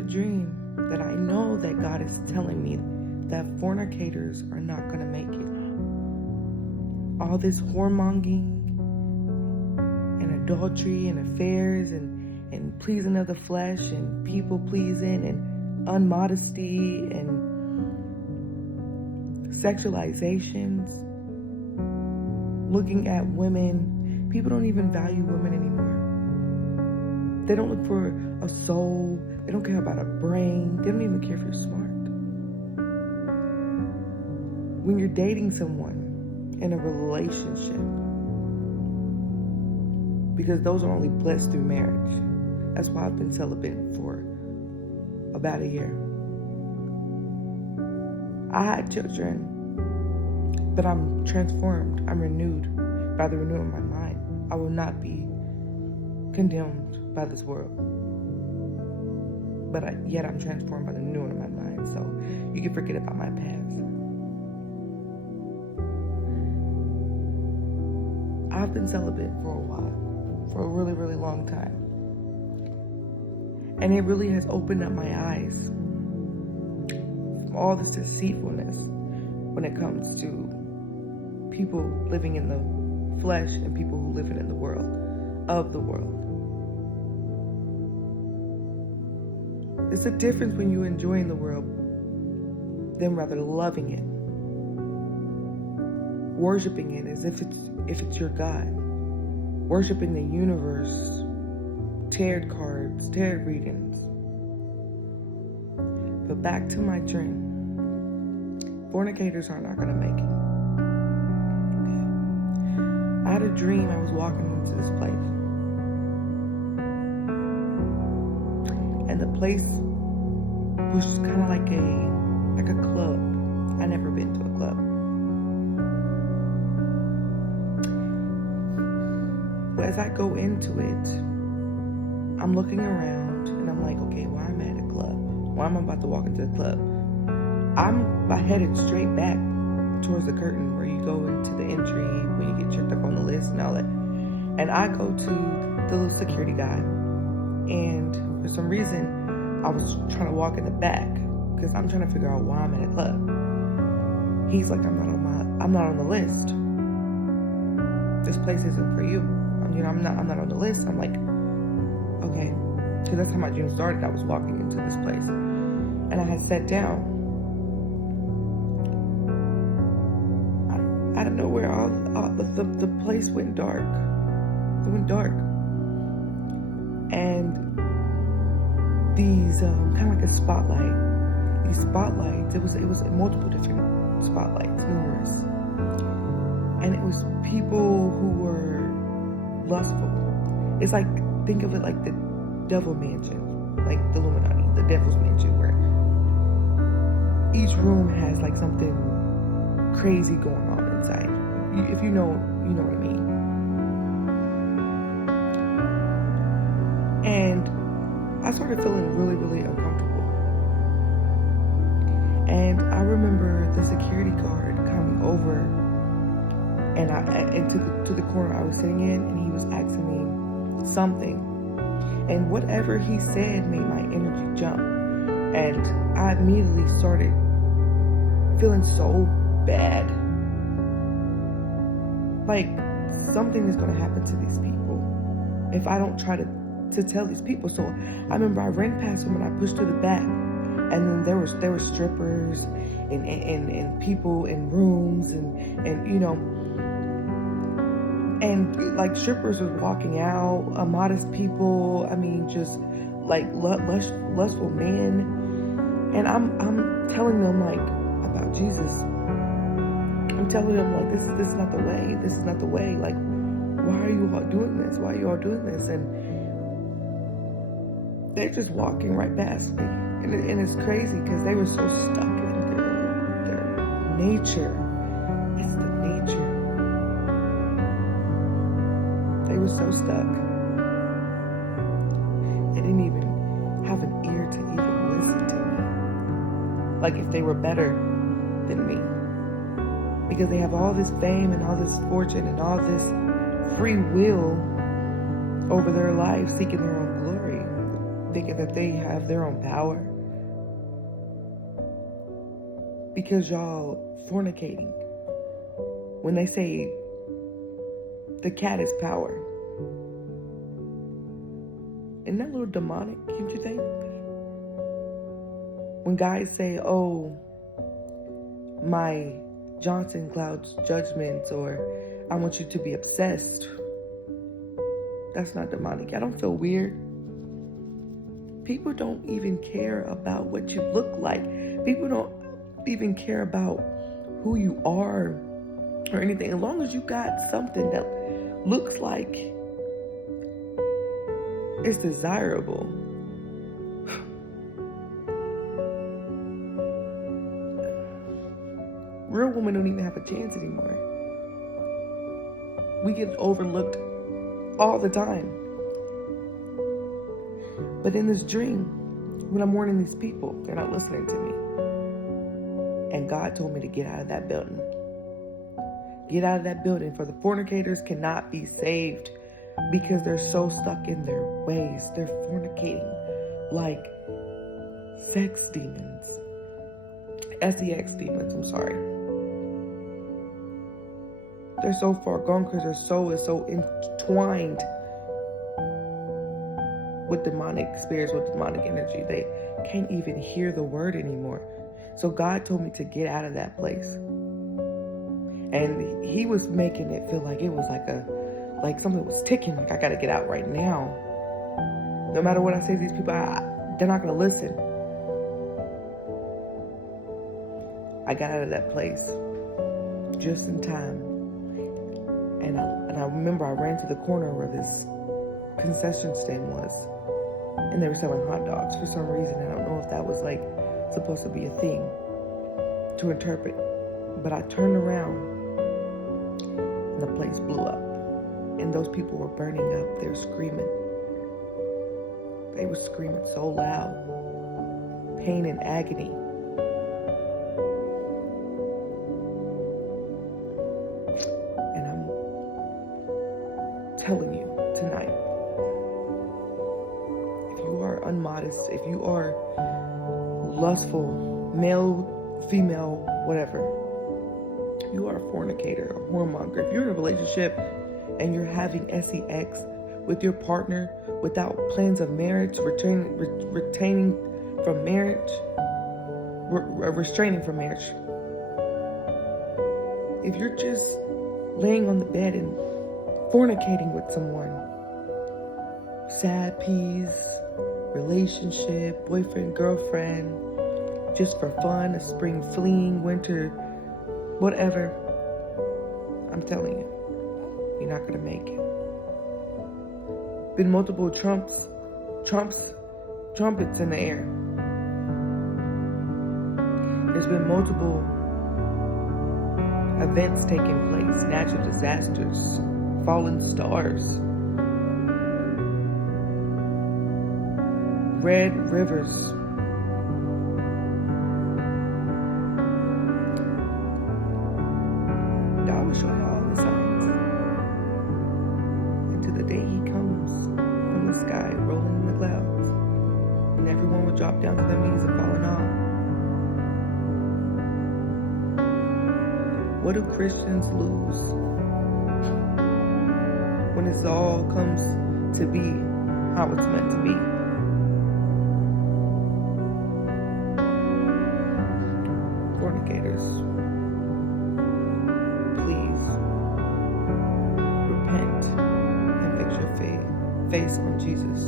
a dream that I know that God is telling me that fornicators are not going to make it. All this whoremongering and adultery and affairs and pleasing of the flesh and people pleasing and unmodesty and sexualizations, looking at women. People don't even value women anymore. They don't look for a soul. They don't care about a brain. They don't even care if you're smart. When you're dating someone in a relationship, because those are only blessed through marriage. That's why I've been celibate for about a year. I had children, but I'm transformed. I'm renewed by the renewal of my mind. I will not be condemned by this world. But yet I'm transformed by the renewal of my mind. So you can forget about my past. I've been celibate for a while, for a really, really long time. And it really has opened up my eyes from all this deceitfulness when it comes to people living in the flesh and people who live in the world, of the world. It's a difference when you're enjoying the world than rather loving it. Worshiping it as if it's your God. Worshiping the universe, tarot cards, tarot readings. But back to my dream. Fornicators are not going to make it. I had a dream I was walking into this place. And the place was kind of like a club. I never been to a club. But as I go into it, I'm looking around and I'm like, okay, why am I at a club? Why am I about to walk into the club? I'm headed straight back towards the curtain where you go into the entry when you get checked up on the list and all that. And I go to the little security guy, and for some reason, I was trying to walk in the back because I'm trying to figure out why I'm at a club. He's like, I'm not on the list. This place isn't for you. I'm not on the list. I'm like, okay. So that's how my dream started. I was walking into this place, and I had sat down. I don't know where all the place went dark. It went dark, and these kind of like a spotlight. These spotlights. It was multiple different spotlights, numerous, and it was people who were lustful. It's like, think of it like the devil mansion, like the Illuminati, the devil's mansion, where each room has like something crazy going on inside. If you know what I mean. And I started feeling really, really uncomfortable. And I remember the security guard coming over and to the corner I was sitting in, and he was asking me something. And whatever he said made my energy jump. And I immediately started feeling so bad. Like something is going to happen to these people if I don't try to tell these people. So I remember I ran past them and I pushed to the back. And then there were strippers and people in rooms and and like strippers were walking out, modest people. I mean, just like lustful men. And I'm telling them like about Jesus. I'm telling them like this is not the way. This is not the way. Like, why are you all doing this? Why are you all doing this? And they're just walking right past me. And it's crazy because they were so stuck in their nature. It's the nature. They were so stuck. They didn't even have an ear to even listen to me. Like if they were better than me. Because they have all this fame and all this fortune and all this free will over their lives, seeking their own glory. thinking that they have their own power because y'all fornicating. When they say the cat is power, isn't that a little demonic, can't you think? When guys say, oh, my Johnson clouds judgment, or I want you to be obsessed, that's not demonic. I don't feel weird. People don't even care about what you look like. People don't even care about who you are or anything. As long as you got something that looks like it's desirable. Real women don't even have a chance anymore. We get overlooked all the time. But in this dream, when I'm warning these people, they're not listening to me. And God told me to get out of that building. Get out of that building, for the fornicators cannot be saved because they're so stuck in their ways. They're fornicating like sex demons. SEX demons, I'm sorry. They're so far gone because their soul is so entwined with demonic spirits, with demonic energy. They can't even hear the word anymore. So God told me to get out of that place. And he was making it feel like it was like something was ticking, like I gotta get out right now. No matter what I say to these people, they're not gonna listen. I got out of that place just in time. And I remember I ran to the corner where this concession stand was, and they were selling hot dogs for some reason. I don't know if that was like supposed to be a thing to interpret, but I turned around and the place blew up, and those people were burning up. They were screaming. They were screaming so loud, pain and agony. And I'm telling you tonight, if you are unmodest, if you are lustful, male, female, whatever, you are a fornicator, a whoremonger. If you're in a relationship and you're having sex with your partner without plans of marriage, restraining from marriage, if you're just laying on the bed and fornicating with someone, sad peas, relationship, boyfriend, girlfriend, just for fun, a spring fling, winter, whatever, I'm telling you, you're not gonna make it. Been multiple trumpets in the air. There's been multiple events taking place, natural disasters, fallen stars, red rivers. God will show you all the signs until the day he comes from the sky, rolling in the clouds, and everyone will drop down to their knees and fall in awe. What do Christians lose when it all comes to be how it's meant to be? Fornicators, please repent and fix your face on Jesus.